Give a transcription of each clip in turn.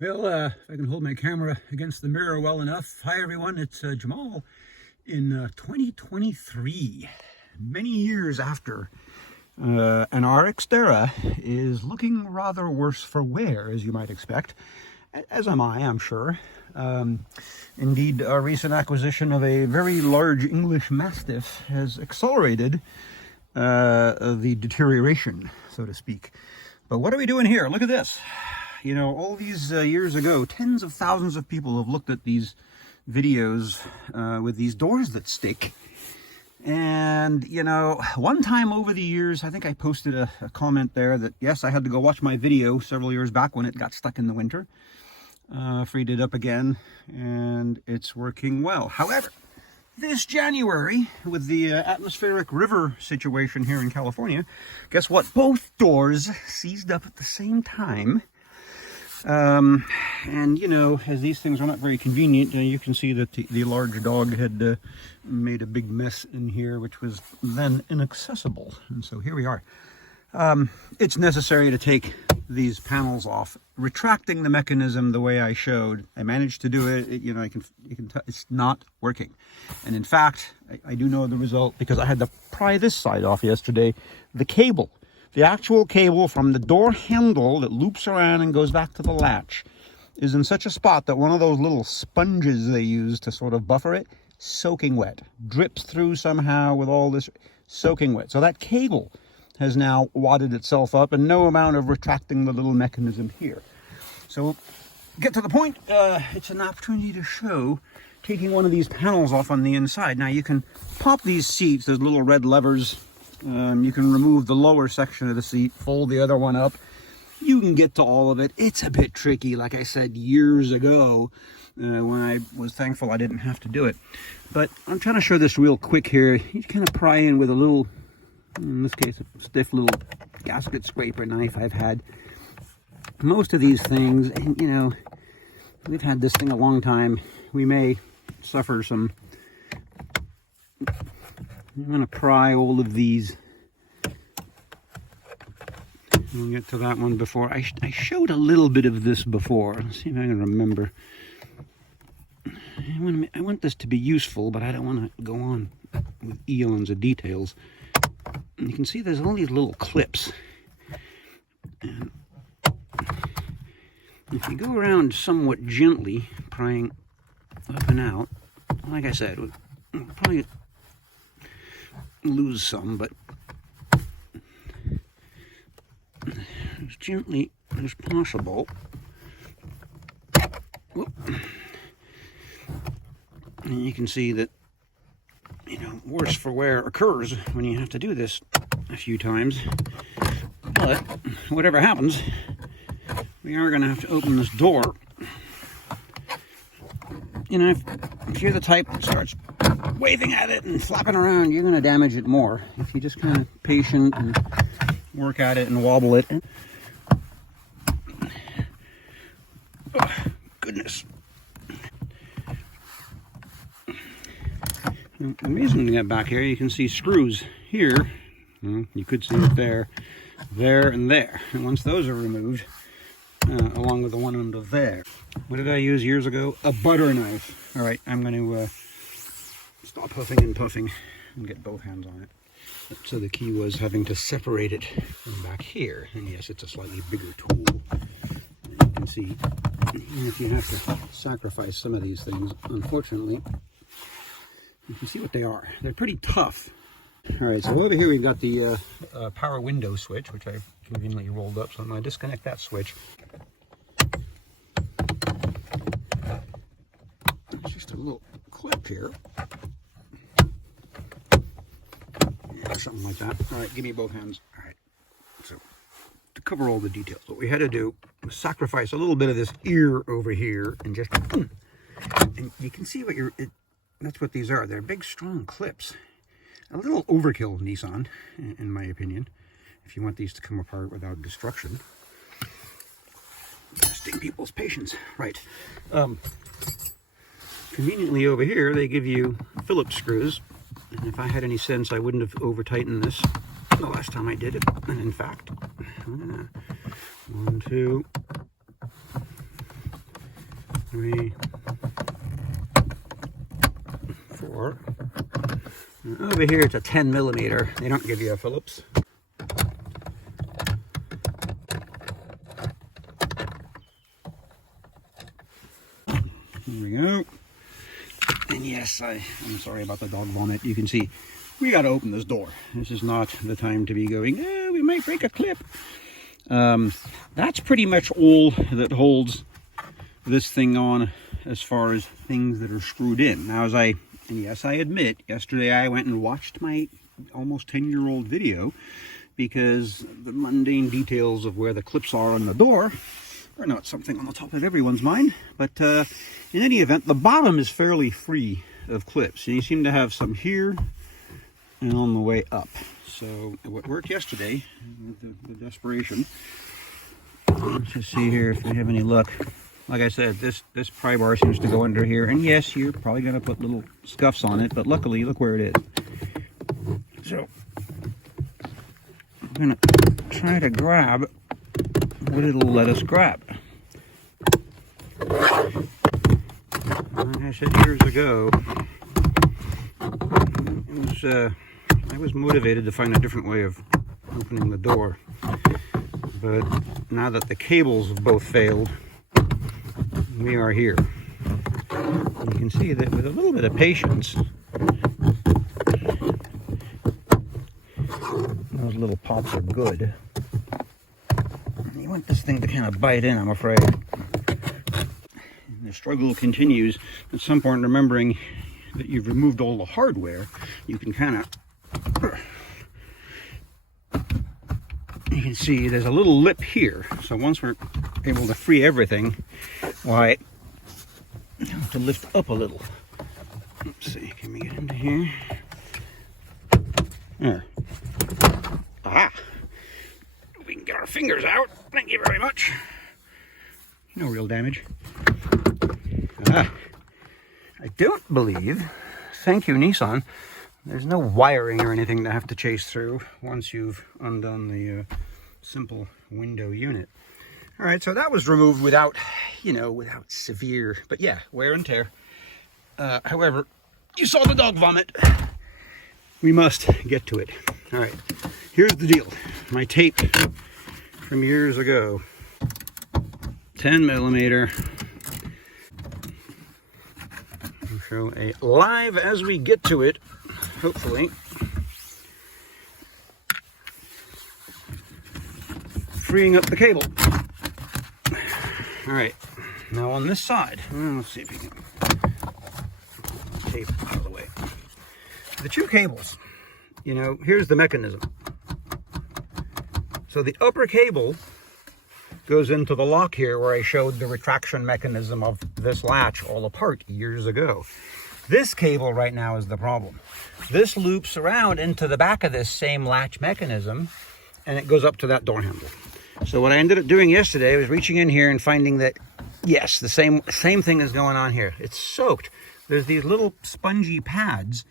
Well, if I can hold my camera against the mirror well enough. Hi everyone, it's Jamal in 2023, many years after an RX Dara is looking rather worse for wear, as you might expect, as am I, I'm sure. Indeed, our recent acquisition of a very large English Mastiff has accelerated the deterioration, so to speak. But what are we doing here? Look at this. You know, all these years ago, tens of thousands of people have looked at these videos with these doors that stick. And, you know, one time over the years, I think I posted a comment there that, yes, I had to go watch my video several years back when it got stuck in the winter. Freed it up again, and it's working well. However, this January, with the atmospheric river situation here in California, guess what? Both doors seized up at the same time. And you know, as these things are not very convenient, you can see that the large dog had made a big mess in here, which was then inaccessible. And so here we are. It's necessary to take these panels off, retracting the mechanism the way I showed. I managed to do it. You know, you can tell it's not working. And in fact, I do know the result because I had to pry this side off yesterday. The cable, the actual cable from the door handle that loops around and goes back to the latch, is in such a spot that one of those little sponges they use to sort of buffer it, soaking wet, drips through somehow with all this soaking wet. So that cable has now wadded itself up, and no amount of retracting the little mechanism here. So get to the point. It's an opportunity to show taking one of these panels off on the inside. Now you can pop these seats, there's little red levers. You can remove the lower section of the seat, fold the other one up. You can get to all of it. It's a bit tricky, like I said years ago, when I was thankful I didn't have to do it. But I'm trying to show this real quick here. You kind of pry in with a little, in this case, a stiff little gasket scraper knife I've had. Most of these things, and you know, we've had this thing a long time. We may suffer some. I'm going to pry all of these. We'll get to that one before. I showed a little bit of this before. Let's see if I can remember. I want this to be useful, but I don't want to go on with eons of details. And you can see there's all these little clips. And if you go around somewhat gently, prying up and out, like I said, we'll probably lose some, but as gently as possible. Whoop. And you can see that, you know, worse for wear occurs when you have to do this a few times. But whatever happens, we are going to have to open this door. You know, if you're the type that starts waving at it and flapping around, you're going to damage it more. If you just kind of patient and work at it and wobble it. Oh, goodness. Amazing to get back here. You can see screws here. Well, you could see it there, there, and there. And once those are removed, along with the one under there. What did I use years ago? A butter knife. All right, I'm going to stop huffing and puffing and get both hands on it. So the key was having to separate it from back here. And yes, it's a slightly bigger tool. And you can see, even if you have to sacrifice some of these things, unfortunately, you can see what they are. They're pretty tough. All right, so over here we've got the power window switch, which I've conveniently rolled up. So I'm going to disconnect that switch. It's just a little clip here. Yeah, something like that. All right, give me both hands. All right, so to cover all the details, what we had to do was sacrifice a little bit of this ear over here and just, and you can see what that's what these are. They're big, strong clips. A little overkill, Nissan, in my opinion, if you want these to come apart without destruction. Testing people's patience. Right. Conveniently over here, they give you Phillips screws. And if I had any sense, I wouldn't have over-tightened this the last time I did it. And in fact, 1, 2, 3, 4. Over here it's a 10 millimeter. They don't give you a Phillips. Here we go. And yes, I'm sorry about the dog vomit. You can see we got to open this door. This is not the time to be going, we might break a clip. That's pretty much all that holds this thing on as far as things that are screwed in. Now, and yes, I admit, yesterday I went and watched my almost 10-year-old video because the mundane details of where the clips are on the door are not something on the top of everyone's mind. But in any event, the bottom is fairly free of clips. And you seem to have some here and on the way up. So what worked yesterday, with the desperation, let's just see here if we have any luck. Like I said, this pry bar seems to go under here. And yes, you're probably going to put little scuffs on it, but luckily, look where it is. So I'm going to try to grab what it'll let us grab. Like I said years ago, I was motivated to find a different way of opening the door. But now that the cables have both failed, we are here. You can see that with a little bit of patience, those little pops are good. You want this thing to kind of bite in, I'm afraid. And the struggle continues. At some point, remembering that you've removed all the hardware, you can kind of, you can see there's a little lip here. So once we're able to free everything, why, I have to lift up a little. Let's see, can we get into here? There. Aha! We can get our fingers out. Thank you very much. No real damage. Ah. I don't believe, thank you Nissan, there's no wiring or anything to have to chase through once you've undone the simple window unit. All right, so that was removed without, without severe, but yeah, wear and tear. However, you saw the dog vomit. We must get to it. All right, here's the deal. My tape from years ago, 10 millimeter. I'll show a live as we get to it, hopefully. Freeing up the cable. All right, now on this side, let's see if we can tape out of the way. The two cables, here's the mechanism. So the upper cable goes into the lock here where I showed the retraction mechanism of this latch all apart years ago. This cable right now is the problem. This loops around into the back of this same latch mechanism and it goes up to that door handle. So what I ended up doing yesterday was reaching in here and finding that, yes, the same thing is going on here. It's soaked. There's these little spongy pads.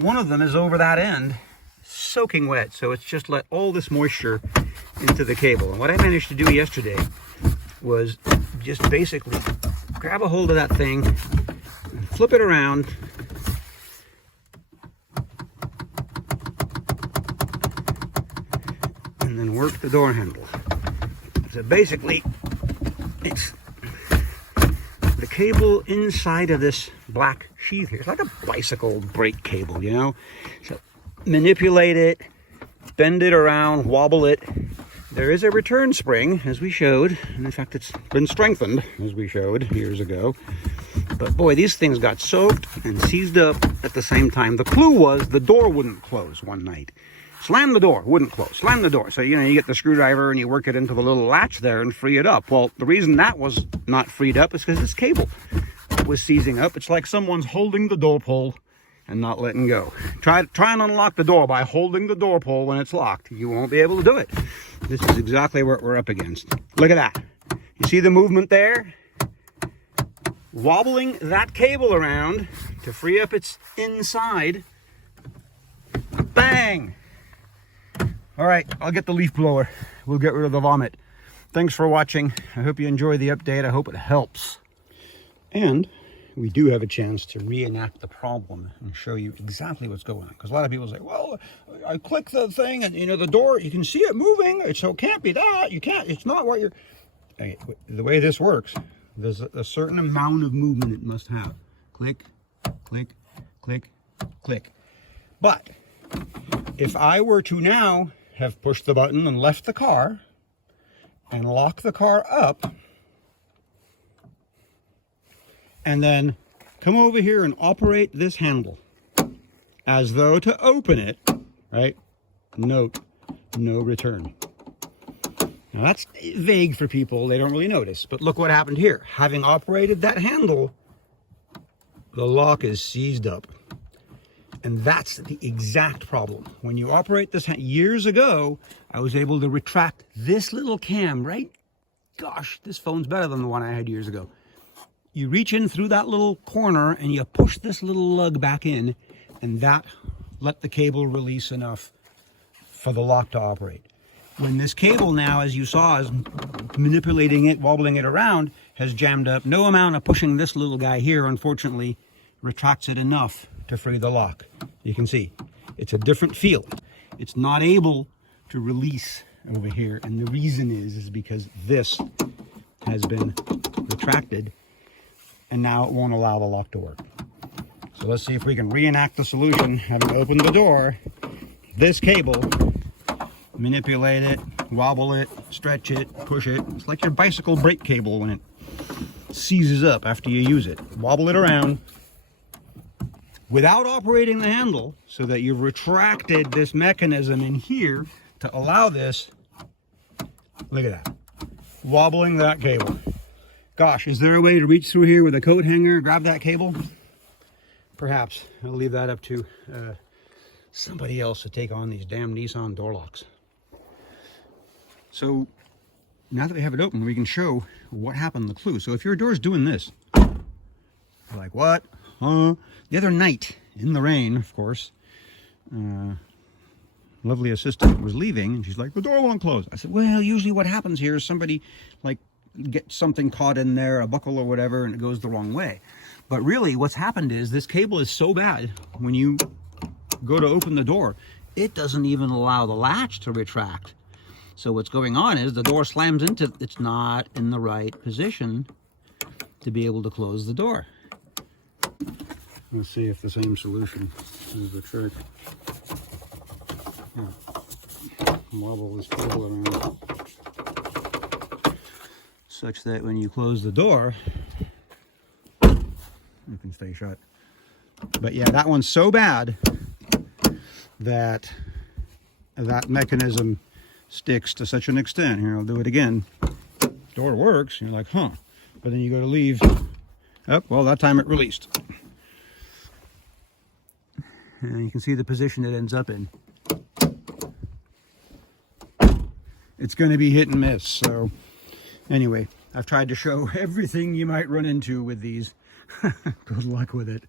One of them is over that end, soaking wet. So it's just let all this moisture into the cable. And what I managed to do yesterday was just basically grab a hold of that thing, and flip it around, and then work the door handle. So basically, it's the cable inside of this black sheath here. It's like a bicycle brake cable, So manipulate it, bend it around, wobble it. There is a return spring, as we showed. And in fact, it's been strengthened, as we showed years ago. But boy, these things got soaked and seized up at the same time. The clue was the door wouldn't close one night. Slam the door, wouldn't close. Slam the door. So, you get the screwdriver and you work it into the little latch there and free it up. Well, the reason that was not freed up is because this cable was seizing up. It's like someone's holding the door pull and not letting go. Try and unlock the door by holding the door pull when it's locked. You won't be able to do it. This is exactly what we're up against. Look at that. You see the movement there? Wobbling that cable around to free up its inside. Bang! All right, I'll get the leaf blower. We'll get rid of the vomit. Thanks for watching. I hope you enjoy the update. I hope it helps. And we do have a chance to reenact the problem and show you exactly what's going on. Because a lot of people say, well, I click the thing and, you know, the door, you can see it moving. It can't be that. You can't, it's not what you're... Okay, the way this works, there's a certain amount of movement it must have. Click, click, click, click. But if I were to now have pushed the button and left the car and lock the car up, and then come over here and operate this handle as though to open it, right? Note, no return. Now that's vague for people, they don't really notice, but look what happened here. Having operated that handle, the lock is seized up. And that's the exact problem. When you operate this, years ago, I was able to retract this little cam, right? Gosh, this phone's better than the one I had years ago. You reach in through that little corner and you push this little lug back in, and that let the cable release enough for the lock to operate. When this cable now, as you saw, is manipulating it, wobbling it around, has jammed up, no amount of pushing this little guy here, unfortunately, retracts it enough to free the lock. You can see it's a different feel. It's not able to release over here, and the reason is because this has been retracted, and now it won't allow the lock to work. So let's see if we can reenact the solution. Having opened the door, this cable, manipulate it, wobble it, stretch it, push it. It's like your bicycle brake cable when it seizes up after you use it. Wobble it around without operating the handle, so that you've retracted this mechanism in here to allow this. Look at that. Wobbling that cable. Gosh, is there a way to reach through here with a coat hanger, grab that cable? Perhaps. I'll leave that up to somebody else to take on these damn Nissan door locks. So now that we have it open, we can show what happened, the clue. So if your door's doing this, you're like, what? Huh? The other night, in the rain, of course, lovely assistant was leaving, and she's like, the door won't close. I said, well, usually what happens here is somebody, like, gets something caught in there, a buckle or whatever, and it goes the wrong way. But really, what's happened is this cable is so bad, when you go to open the door, it doesn't even allow the latch to retract. So what's going on is the door slams into, it's not in the right position to be able to close the door. Let's see if the same solution is the trick. Yeah. Wobble this cable around such that when you close the door, it can stay shut. But yeah, that one's so bad that that mechanism sticks to such an extent. Here, I'll do it again. Door works, you're like, huh. But then you go to leave. Oh, well, that time it released. And you can see the position it ends up in. It's going to be hit and miss. So anyway, I've tried to show everything you might run into with these. Good luck with it.